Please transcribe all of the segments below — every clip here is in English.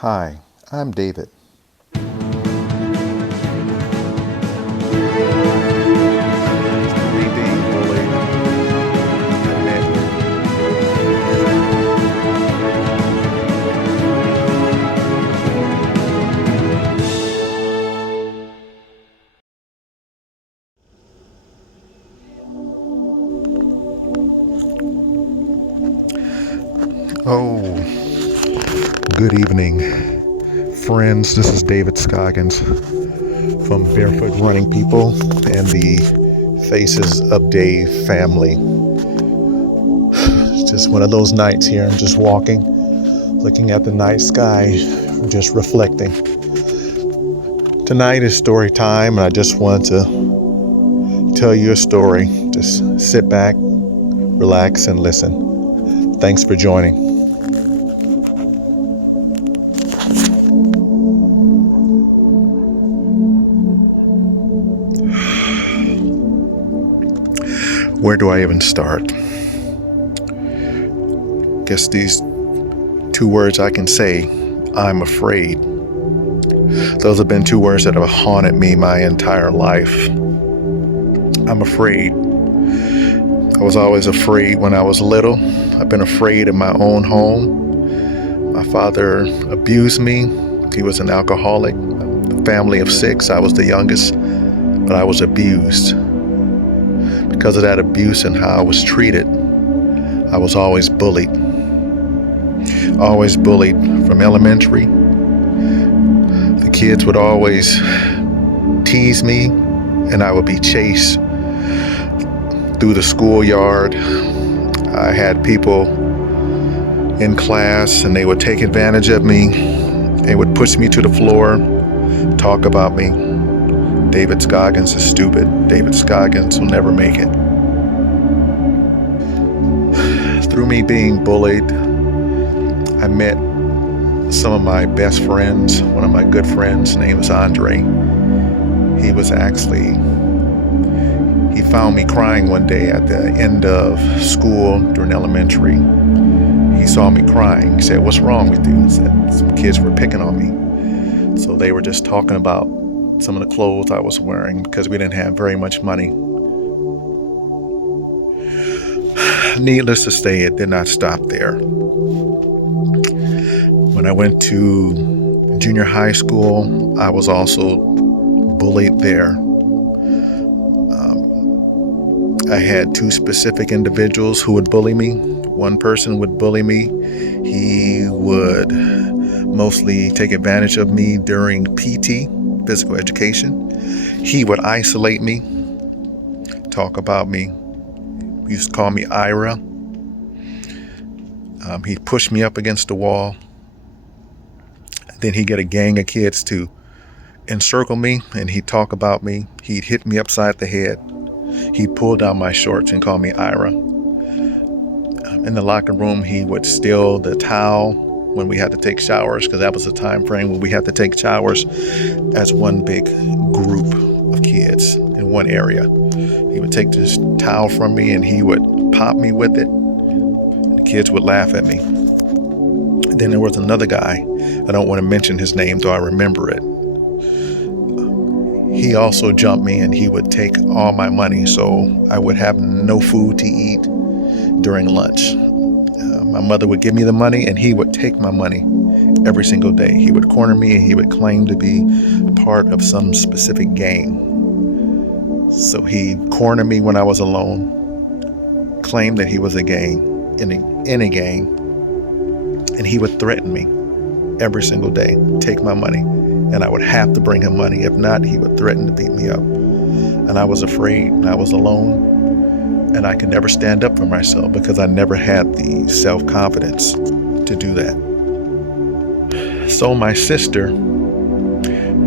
Hi, I'm David. Me being bullied, admit. Oh, good evening, friends. This is David Scoggins from Barefoot Running People and the Faces of Dave family. It's just one of those nights here. I'm just walking, looking at the night sky, just reflecting. Tonight is story time, and I just want to tell you a story. Just sit back, relax, and listen. Thanks for joining. Where do I even start? Guess these two words I can say: I'm afraid. Those have been two words that have haunted me my entire life. I'm afraid. I was always afraid when I was little. I've been afraid in my own home. My father abused me. He was an alcoholic. A family of 6. I was the youngest, but I was abused. Because of that abuse and how I was treated, I was always bullied. Always bullied from elementary. The kids would always tease me, and I would be chased through the schoolyard. I had people in class, and they would take advantage of me. They would push me to the floor, talk about me. David Scoggins is stupid. David Scoggins will never make it. Through me being bullied, I met some of my best friends. One of my good friends, name was Andre. He found me crying one day at the end of school during elementary. He saw me crying. He said, "What's wrong with you?" He said, "Some kids were picking on me." So they were just talking about some of the clothes I was wearing because we didn't have very much money. Needless to say, it did not stop there. When I went to junior high school, I was also bullied there. I had 2 specific individuals who would bully me. One person would bully me. He would mostly take advantage of me during PT, physical education. He would isolate me, talk about me. He used to call me Ira. He'd push me up against the wall. Then he'd get a gang of kids to encircle me, and he'd talk about me. He'd hit me upside the head. He'd pull down my shorts and call me Ira. In the locker room, he would steal the towel when we had to take showers, because that was the time frame when we had to take showers as one big group of kids in one area. He would take this towel from me and he would pop me with it. The kids would laugh at me. Then there was another guy. I don't want to mention his name, though I remember it. He also jumped me, and he would take all my money, so I would have no food to eat during lunch. My mother would give me the money, and he would take my money every single day. He would corner me, and he would claim to be part of some specific gang. So he cornered me when I was alone, claimed that he was in a gang, and he would threaten me every single day, take my money, and I would have to bring him money. If not, he would threaten to beat me up. And I was afraid, and I was alone, and I could never stand up for myself because I never had the self-confidence to do that. So my sister,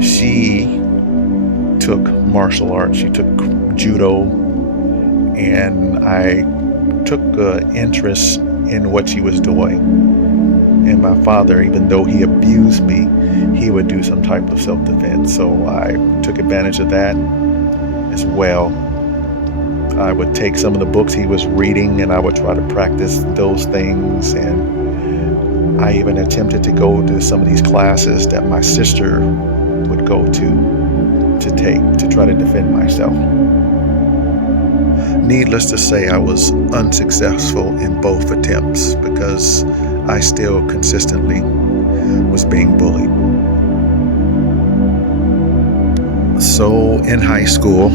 she took martial arts. She took judo, and I took interest in what she was doing. And my father, even though he abused me, he would do some type of self-defense. So I took advantage of that as well. I would take some of the books he was reading, and I would try to practice those things. And I even attempted to go to some of these classes that my sister would go to take to try to defend myself. Needless to say, I was unsuccessful in both attempts because I still consistently was being bullied. So in high school,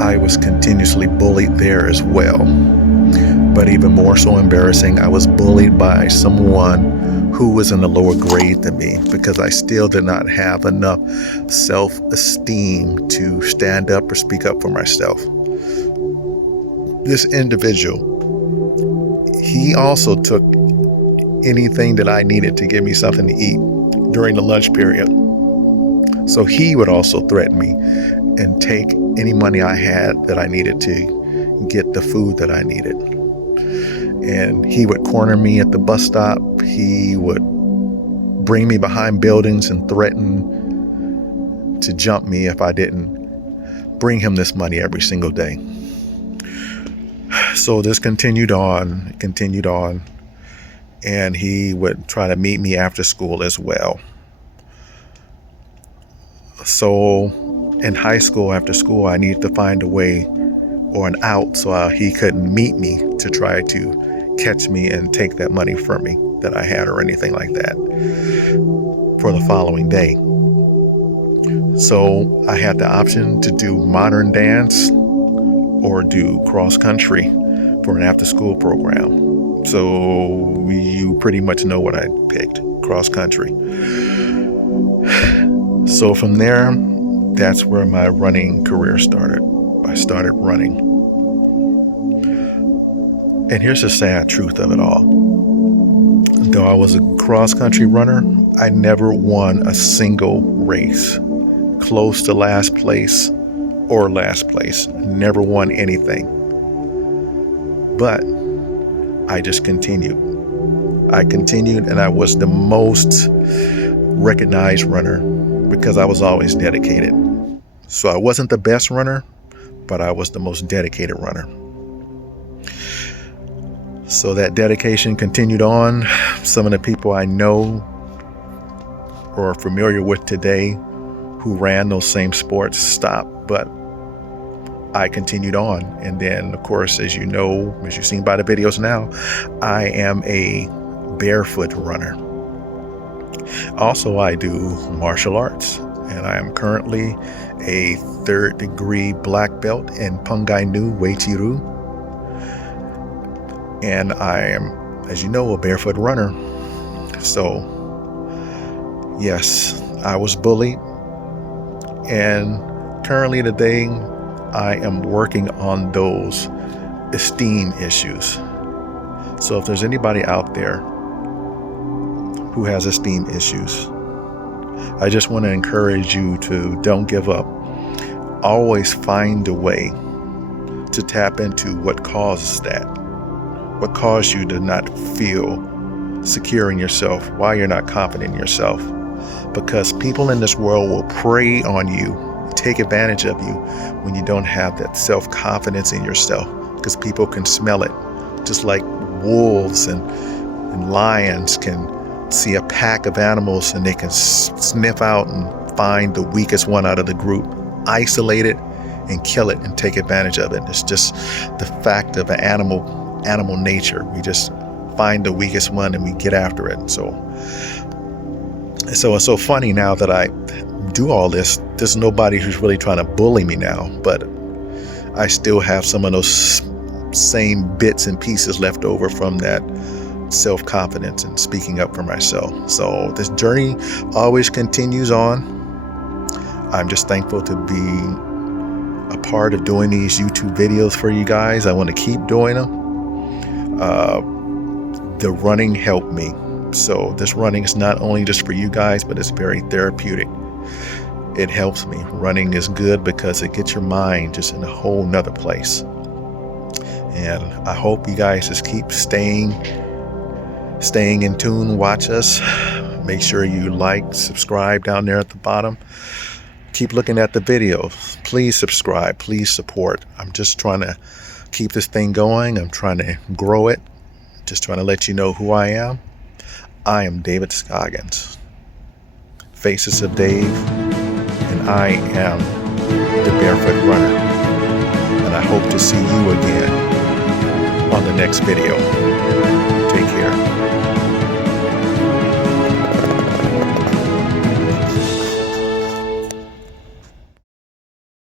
I was continuously bullied there as well. But even more so embarrassing, I was bullied by someone who was in a lower grade than me because I still did not have enough self-esteem to stand up or speak up for myself. This individual, he also took anything that I needed to give me something to eat during the lunch period. So he would also threaten me and take any money I had that I needed to get the food that I needed. And he would corner me at the bus stop. He would bring me behind buildings and threaten to jump me if I didn't bring him this money every single day. So this continued on, and he would try to meet me after school as well. So in high school, after school, I needed to find a way or an out so he couldn't meet me to try to catch me and take that money from me that I had or anything like that for the following day. So I had the option to do modern dance or do cross country for an after school program. So you pretty much know what I picked, cross country. So from there, that's where my running career started. I started running. And here's the sad truth of it all. Though I was a cross-country runner, I never won a single race. Close to last place or last place. Never won anything. But I just continued. I continued, and I was the most recognized runner because I was always dedicated. So I wasn't the best runner, but I was the most dedicated runner. So that dedication continued on. Some of the people I know or are familiar with today who ran those same sports stopped, but I continued on. And then, of course, as you know, as you've seen by the videos now, I am a barefoot runner. Also, I do martial arts, and I am currently a 3rd degree black belt in Pungai Nu Wei Chiru. And I am, as you know, a barefoot runner. So, yes, I was bullied. And currently today, I am working on those esteem issues. So if there's anybody out there who has esteem issues, I just want to encourage you to don't give up. Always find a way to tap into what causes that. What caused you to not feel secure in yourself, why you're not confident in yourself. Because people in this world will prey on you, take advantage of you when you don't have that self-confidence in yourself, because people can smell it. Just like wolves and lions can see a pack of animals and they can sniff out and find the weakest one out of the group, isolate it and kill it and take advantage of it. It's just the fact of an animal nature. We just find the weakest one and we get after it. So it's so funny now that I do all this, there's nobody who's really trying to bully me now, but I still have some of those same bits and pieces left over from that self-confidence and speaking up for myself. So this journey always continues on. I'm just thankful to be a part of doing these YouTube videos for you guys. I want to keep doing them. The running helped me. So this running is not only just for you guys, but it's very therapeutic. It helps me. Running is good because it gets your mind just in a whole nother place. And I hope you guys just keep staying in tune. Watch us. Make sure you like, subscribe down there at the bottom. Keep looking at the videos. Please subscribe. Please support. I'm just trying to keep this thing going. I'm trying to grow it, Just trying to let you know who I am. I am David Scoggins, Faces of Dave, and I am the Barefoot Runner. And I hope to see you again on the next video.